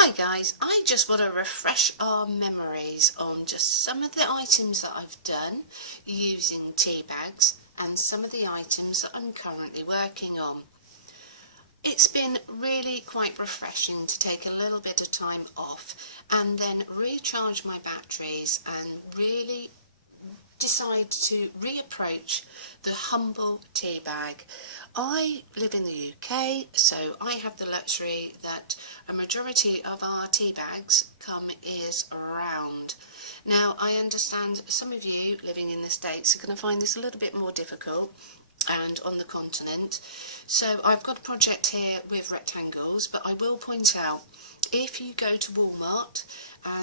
Hi guys, I just want to refresh our memories on just some of the items that I've done using tea bags and some of the items that I'm currently working on. It's been really quite refreshing to take a little bit of time off and then recharge my batteries and really decide to reapproach the humble tea bag. I live in the UK, so I have the luxury that a majority of our tea bags come is round. Now I understand some of you living in the States are going to find this a little bit more difficult, and on the continent. So I've got a project here with rectangles, but I will point out, if you go to Walmart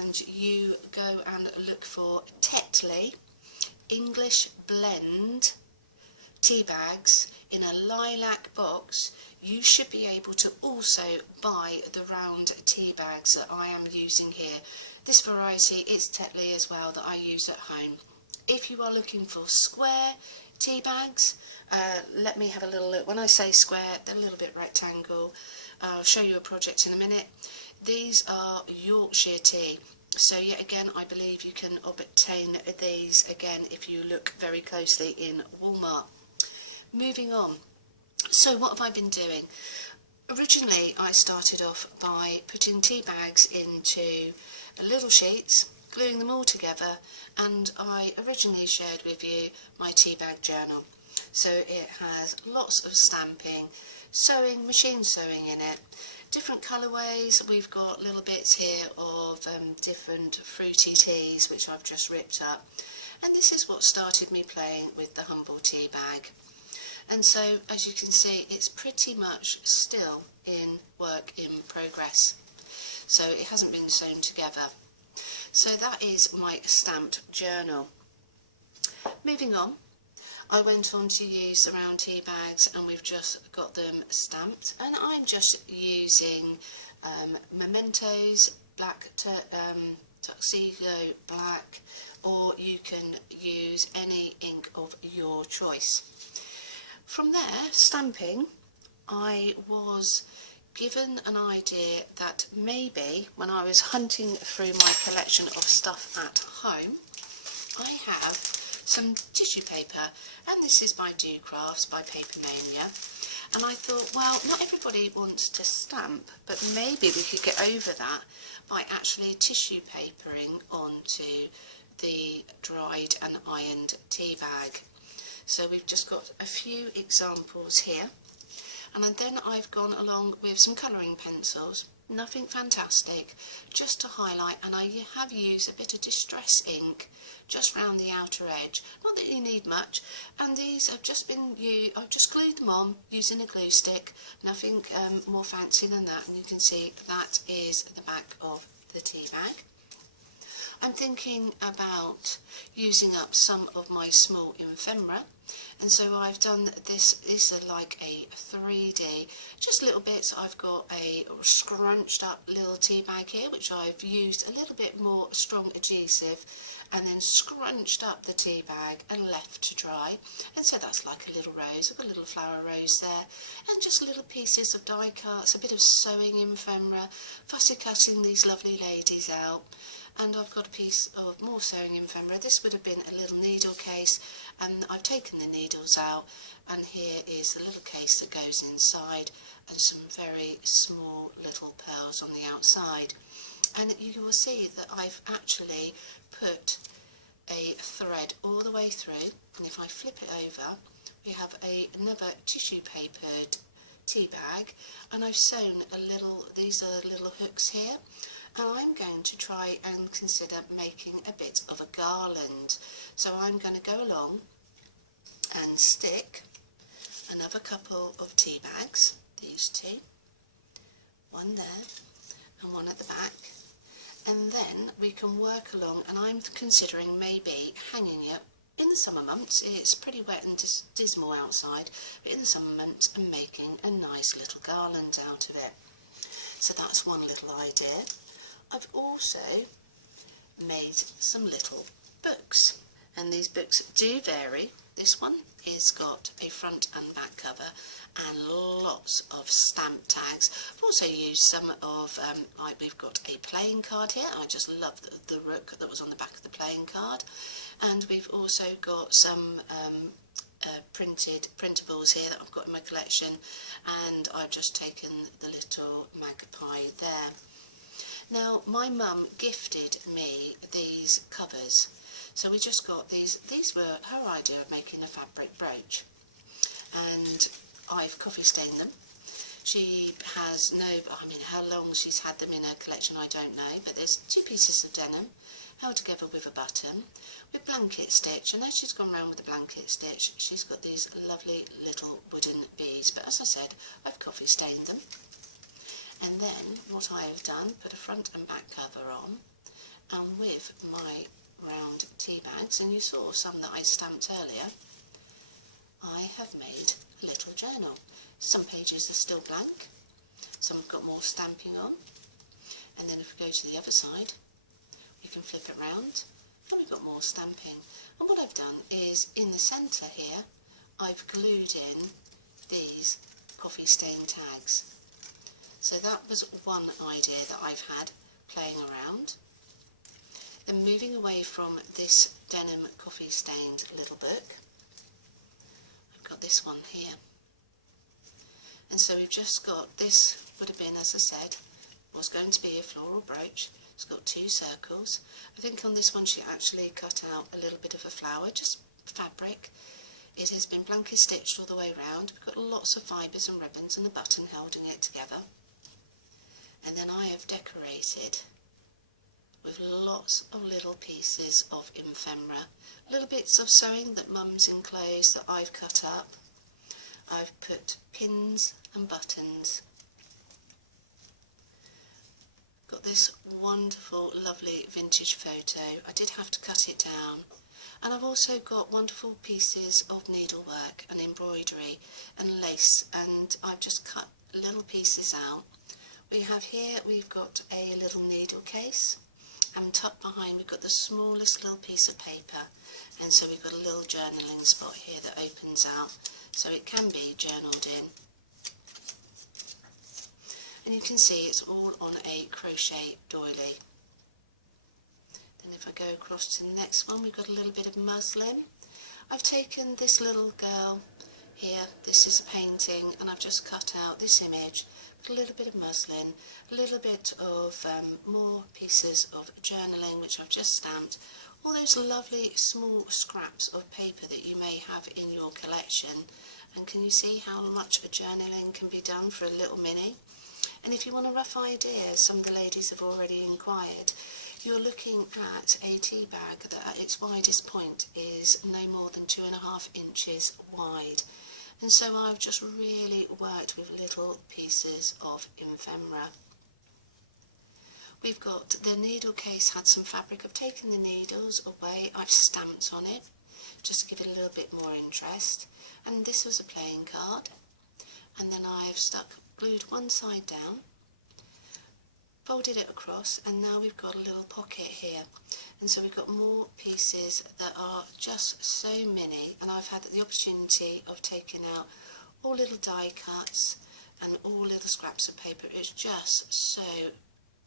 and you go and look for Tetley English blend tea bags in a lilac box, you should be able to also buy the round tea bags that I am using here. This variety is Tetley as well that I use at home. If you are looking for square tea bags, let me have a little look. When I say square, they're a little bit rectangle. I'll show you a project in a minute. These are Yorkshire tea. So yet again, I believe you can obtain these again if you look very closely in Walmart. Moving on. So what have I been doing? Originally, I started off by putting tea bags into little sheets, gluing them all together, and I originally shared with you my tea bag journal. So it has lots of stamping, sewing, machine sewing in it, different colourways. We've got little bits here of different fruity teas which I've just ripped up, and this is what started me playing with the humble tea bag. And so as you can see, it's pretty much still in work in progress, so it hasn't been sewn together. So that is my stamped journal. Moving on, I went on to use the round tea bags, and we've just got them stamped, and I'm just using Mementos black tuxedo black, or you can use any ink of your choice. From there, stamping, I was given an idea that maybe when I was hunting through my collection of stuff at home, I have some tissue paper, and this is by Do Crafts by Paper Mania, and I thought, well, not everybody wants to stamp, but maybe we could get over that by actually tissue papering onto the dried and ironed tea bag. So we've just got a few examples here, and then I've gone along with some colouring pencils, nothing fantastic, just to highlight, and I have used a bit of distress ink just round the outer edge, not that you need much, and these have just been I've just glued them on using a glue stick, nothing more fancy than that, and you can see that is the back of the tea bag. I'm thinking about using up some of my small ephemera, and so I've done this is like a 3D, just little bits. I've got a scrunched up little tea bag here, which I've used a little bit more strong adhesive, and then scrunched up the tea bag and left to dry, and so that's like a little rose. I've got a little flower rose there, and just little pieces of die cuts, a bit of sewing ephemera, fussy cutting these lovely ladies out. And I've got a piece of more sewing ephemera. This would have been a little needle case, and I've taken the needles out, and here is the little case that goes inside, and some very small little pearls on the outside. And you will see that I've actually put a thread all the way through, and if I flip it over, we have another tissue papered tea bag, and I've sewn these are little hooks here, and I'm going to try and consider making a bit of a garland. So I'm going to go along and stick another couple of tea bags, these two, one there and one at the back, and then we can work along, and I'm considering maybe hanging it. In the summer months, it's pretty wet and dismal outside, but in the summer months I'm making a nice little garland out of it. So that's one little idea. I've also made some little books, and these books do vary This one is got a front and back cover and lots of stamp tags. I've also used some of, like we've got a playing card here. I just love the rook that was on the back of the playing card. And we've also got some printables here that I've got in my collection, and I've just taken the little magpie there. Now my mum gifted me these covers, so we just got these. These were her idea of making a fabric brooch, and I've coffee stained them. She has no, I mean how long she's had them in her collection I don't know, but there's 2 pieces of denim held together with a button with blanket stitch, and as she's gone round with the blanket stitch she's got these lovely little wooden beads, but as I said I've coffee stained them. And then what I have done, put a front and back cover on, and with my round tea bags, and you saw some that I stamped earlier, I have made a little journal. Some pages are still blank, some have got more stamping on, and then if we go to the other side we can flip it round and we've got more stamping. And what I've done is in the centre here I've glued in these coffee stain tags. So that was one idea that I've had playing around. Then moving away from this denim coffee stained little book, I've got this one here. And so we've just got, this would have been, as I said, was going to be a floral brooch. It's got 2 circles. I think on this one she actually cut out a little bit of a flower, just fabric. It has been blanket stitched all the way round. We've got lots of fibres and ribbons and a button holding it together. And then I have decorated with lots of little pieces of ephemera, little bits of sewing that Mum's enclosed that I've cut up. I've put pins and buttons. Got this wonderful, lovely vintage photo. I did have to cut it down. And I've also got wonderful pieces of needlework and embroidery and lace, and I've just cut little pieces out. We have here, we've got a little needle case, and tucked behind we've got the smallest little piece of paper, and so we've got a little journaling spot here that opens out, so it can be journaled in. And you can see it's all on a crochet doily. Then if I go across to the next one, we've got a little bit of muslin. I've taken this little girl here, this is a painting, and I've just cut out this image. A little bit of muslin, a little bit of more pieces of journaling which I've just stamped, all those lovely small scraps of paper that you may have in your collection. And can you see how much a journaling can be done for a little mini? And if you want a rough idea, some of the ladies have already inquired, you're looking at a tea bag that at its widest point is no more than 2.5 inches wide. And so I've just really worked with little pieces of ephemera. We've got the needle case, had some fabric. I've taken the needles away, I've stamped on it just to give it a little bit more interest. And this was a playing card. And then I've glued one side down, folded it across, and now we've got a little pocket here. And so we've got more pieces that are just so mini, and I've had the opportunity of taking out all little die cuts and all little scraps of paper. It's just so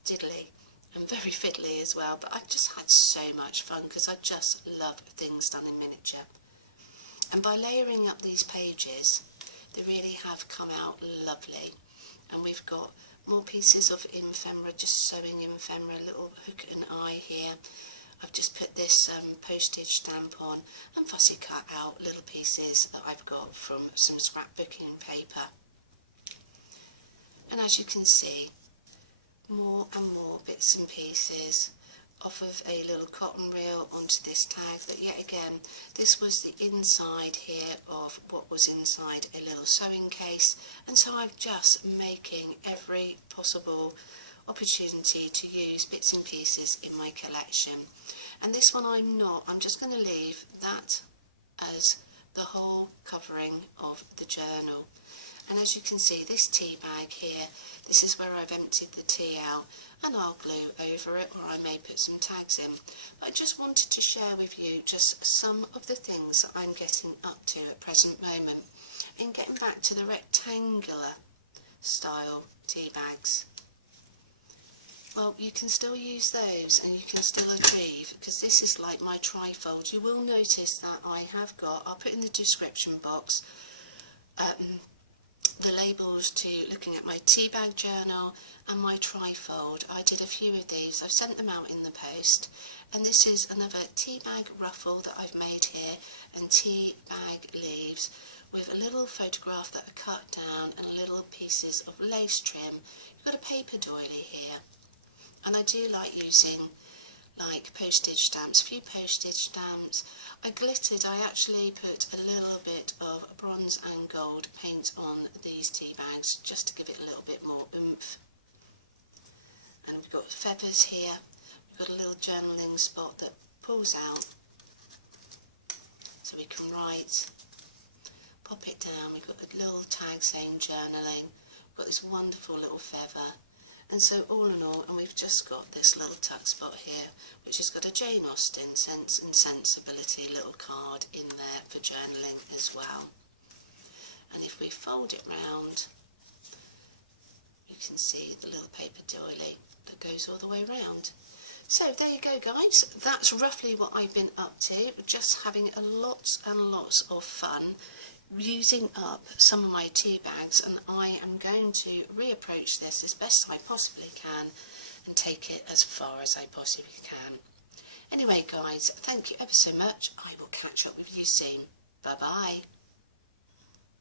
diddly and very fiddly as well, but I've just had so much fun because I just love things done in miniature. And by layering up these pages, they really have come out lovely. And we've got more pieces of ephemera, just sewing ephemera, a little hook and eye here. I've just put this postage stamp on and fussy cut out little pieces that I've got from some scrapbooking paper. And as you can see, more and more bits and pieces off of a little cotton reel onto this tag that, yet again, this was the inside here of what was inside a little sewing case. And so I'm just making every possible opportunity to use bits and pieces in my collection. And this one I'm just going to leave that as the whole covering of the journal. And as you can see, this tea bag here, this is where I've emptied the tea out, and I'll glue over it, or I may put some tags in. But I just wanted to share with you just some of the things that I'm getting up to at present moment in getting back to the rectangular style tea bags. Well, you can still use those and you can still achieve, because this is like my trifold. You will notice that I have got, I'll put in the description box, the labels to looking at my tea bag journal and my trifold. I did a few of these. I've sent them out in the post, and this is another tea bag ruffle that I've made here, and tea bag leaves with a little photograph that are cut down and little pieces of lace trim. You've got a paper doily here, and I do like using like postage stamps, a few postage stamps. I glittered, I actually put a little bit of bronze and gold paint on these tea bags just to give it a little bit more oomph. And we've got feathers here, we've got a little journaling spot that pulls out so we can write, pop it down. We've got a little tag saying journaling, we've got this wonderful little feather. And so all in all, and we've just got this little tuck spot here, which has got a Jane Austen Sense and Sensibility little card in there for journaling as well. And if we fold it round, you can see the little paper doily that goes all the way round. So there you go, guys. That's roughly what I've been up to, just having a lots and lots of fun using up some of my tea bags, and I am going to reapproach this as best I possibly can and take it as far as I possibly can. Anyway, guys, thank you ever so much. I will catch up with you soon. Bye bye.